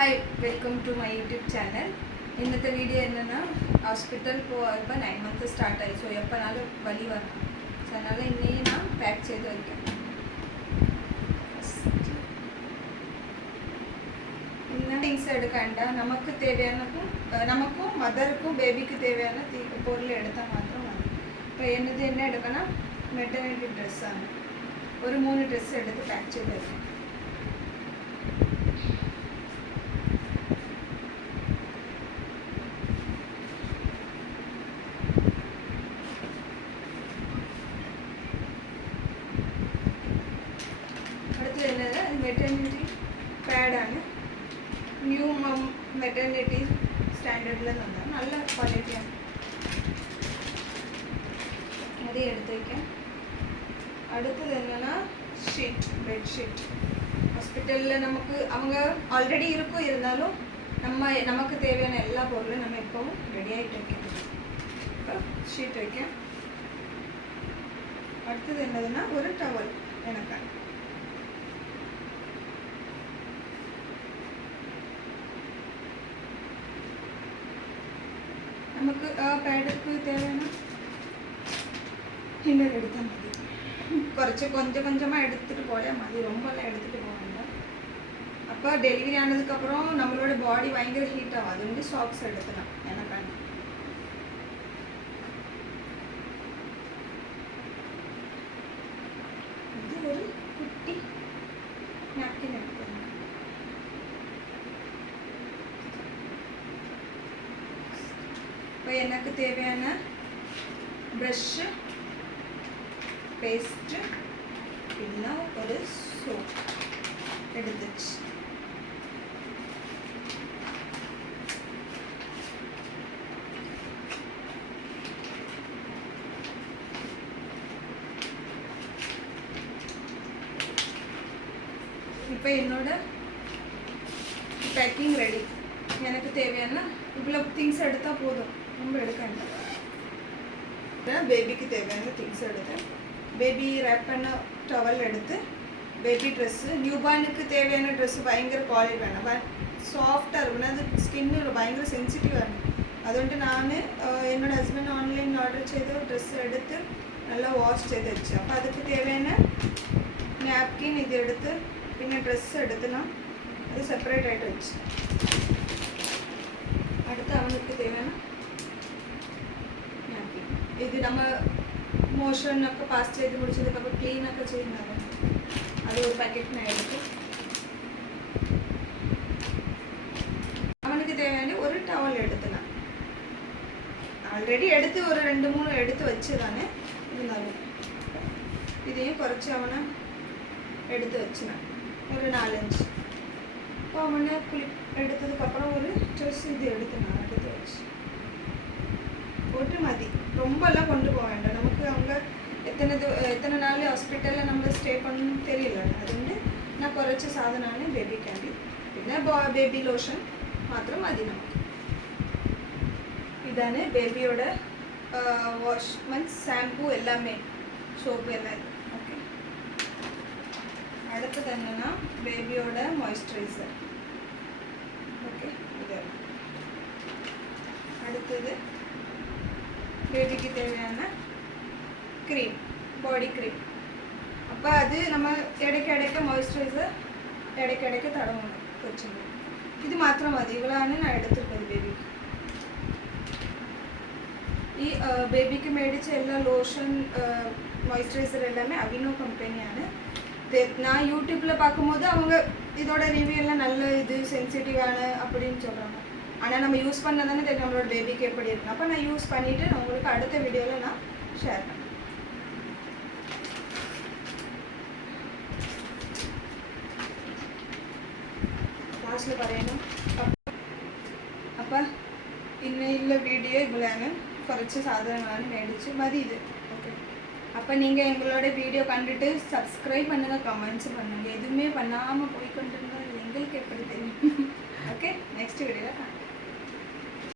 Hi, welcome to my YouTube channel. ഇന്നത്തെ video என்னன்னா hospital போகிறப்ப 9 months ஸ்டார்ட் ஆகி ஸோ எப்போனாலும் வலி வரும் ஸோ அதனால் இன்னையும் நான் பேக் செய்து வைக்கேன். இன்னும் திங்ஸ் எடுக்கண்டா நமக்கு நமக்கும் மதருக்கும் பேபிக்கு தேவையான பொருள் எடுத்தால் மாத்திரம் வரும். இப்போ என்ன எடுக்கணும், மெட்டர்னிட்டி ட்ரெஸ் ஆகும், ஒரு 3 ட்ரெஸ் எடுத்து பேக் செய்து வைக்கேன். മെറ്റേണിറ്റി പാഡാണ്, ന്യൂ മം മെറ്റേണിറ്റി സ്റ്റാൻഡേർഡിൽ നിന്നാണ്, നല്ല ക്വാളിറ്റിയാണ്. അത് എടുത്ത് വയ്ക്കാം. അടുത്തത് என்னன்னா ஷீட், பெட்ஷீட். ஹாஸ்பிட்டலில் நமக்கு அவங்க ஆல்ரெடி இருந்தாலும் நமக்கு தேவையான எல்லா பொருளும் நம்ம இப்போவும் ரெடி ஆகிட்டு வைக்கணும். இப்போ ஷீட் வைக்கேன். அடுத்தது என்னதுன்னா ஒரு டவல் எனக்கு நமக்கு பேடுக்கு தேவையான இன்னொரு எடுத்தால் மதி, கொஞ்சம் கொஞ்சமாக எடுத்துகிட்டு போட மதி, ரொம்பலாம் எடுத்துகிட்டு போக வேண்டாம். அப்போ டெலிவரி ஆனதுக்கப்புறம் நம்மளோட பாடி பயங்கர ஹீட் ஆகும், அது வந்து சாக்ஸ் எடுத்துக்கலாம் எனக்கான. இது ஒரு குட்டி நாப்கின் எடுத்துக்கலாம். இப்போ எனக்கு தேவையான ப்ரஷ்ஷு, பேஸ்ட்டு, இல்லைன்னா ஒரு சோப் எடுத்துச்சு. இப்போ என்னோட பேக்கிங் ரெடி. எனக்கு தேவையான இவ்வளோ திங்ஸ் எடுத்தால் போதும், ரொம்ப எடுக்க வேண்டாம். பேபிக்கு தேவையான திங்ஸ் எடுத்தேன். பேபி ரேப் பண்ண டவல் எடுத்து, பேபி ட்ரெஸ்ஸு, நியூபார்னுக்கு தேவையான ட்ரெஸ்ஸு பயங்கர குவாலிட்டி வேணும், சாஃப்டாக இருக்கணும், அது ஸ்கின்னு பயங்கர சென்சிட்டிவாக இருக்கும். അതുകൊണ്ട് ഞാൻ എന്നോട് ഹസ്ബൻഡ് ഓൺലൈനിൽ ഓർഡർ ചെയ്ത് ഡ്രസ്സ് എടുത്ത് നല്ല വാഷ് ചെയ്ത് വെച്ചു. അപ്പോൾ അതൊക്കെ തേവേന നാപ്കിൻ ഇതെടുത്ത് പിന്നെ ഡ്രസ്സ് എടുത്ത് ഞാൻ അത് സെപ്പറേറ്റ് ആയിട്ട് വെച്ചു. അടുത്ത അവനക്ക് തേവേന നാപ്കിൻ, ഇത് നമ്മൾ മോഷനൊക്കെ പാസ് ചെയ്ത് മുടിച്ചതൊക്കെ ക്ലീനൊക്കെ ചെയ്യുന്നതാണ്, അത് ഒരു പാക്കറ്റിനായിട്ട്. അവനക്ക് തേവേന ഒരു ടവൽ എടുത്തണം, ആൾറെഡി എടുത്ത് ഒരു 2-3 എടുത്ത് വെച്ചതാണ്. ഇരുന്നാലും ഇതേയും കുറച്ച് അവനെ എടുത്ത് വെച്ചതാണ്, ഒരു 4-5. അപ്പോൾ അവനെ എടുത്തதுக்கப்புறம் ஒரு ட்ரெஸ் இது எடுத்துனான், எடுத்து வச்சு போட்டு மதி. ரொம்பலாம் கொண்டு போக வேண்டாம், நமக்கு அவங்க எத்தனை நாள் ஹாஸ்பிட்டலில் நம்ம ஸ்டே பண்ணணும்னு தெரியல. അതുകൊണ്ട് நான் കുറച്ച് സാധനമാണ് ബേബിക്കാണ്ടി, പിന്നെ ബേബി ലോഷൻ മാത്രം മതി നമുക്ക്. ഇതാണ് ബേബിയോட വാഷ് മീൻസ് ഷാംപൂ എല്ലാമേ, സോപ്പ് എല്ലാം. ഓക്കെ, അടുത്തത് என்னன்னா ബേബിയോட മോയ്സ്ചറൈസർ. ഓക്കെ, ഇതാണ്. അടുത്തത് பேபிக்கு தேவையான க்ரீம், பாடி க்ரீம். அப்போ அது நம்ம இடைக்க மாய்ஸ்சரைசர் இடைக்க தடவணும் வச்சுக்கணும். இது மாத்திரம் மതി, இவ்வளோன்னு நான் எடுத்துருக்கேன் பேபிக்கு. ഈ ബേബിക്ക് മേടിച്ച എല്ലാ ലോഷൻ മോയ്സ്ചറൈസർ எல்லாமே அவினோ கம்பெனிയാണ്. நான் யூடியூப்பில் பார்க்கும்போது அவங்க இதோட ரிவ்யூ எல்லாம் நல்ல இது சென்சிட்டிவான அப்படின்னு சொல்கிறாங்க. ஆனால் நம்ம யூஸ் பண்ணதானே தெரியும் நம்மளோட பேபிக்கு எப்படி இருக்கும். அப்போ நான் யூஸ் பண்ணிவிட்டு நான் உங்களுக்கு அடுத்த வீடியோவில் நான் ஷேர் பண்ணேன். ലാസ്റ്റിൽ പറയണം. അപ്പം ഇന്നയുള്ള വീഡിയോ ഇവളാണ്, കുറച്ച് സാധനങ്ങളാണ് മേടിച്ച് മതി ഇത്. ஓகே, அப்போ நீங்கள் எங்களோட வீடியோ கண்டுட்டு சப்ஸ்கிரைப் பண்ணுங்கள், கமெண்ட்ஸ் பண்ணுங்கள். எதுவுமே பண்ணாமல் போய்கொண்டிருந்தால் எங்களுக்கு எப்படி தெரியும். ஓகே, நெக்ஸ்ட் வீடியோவில்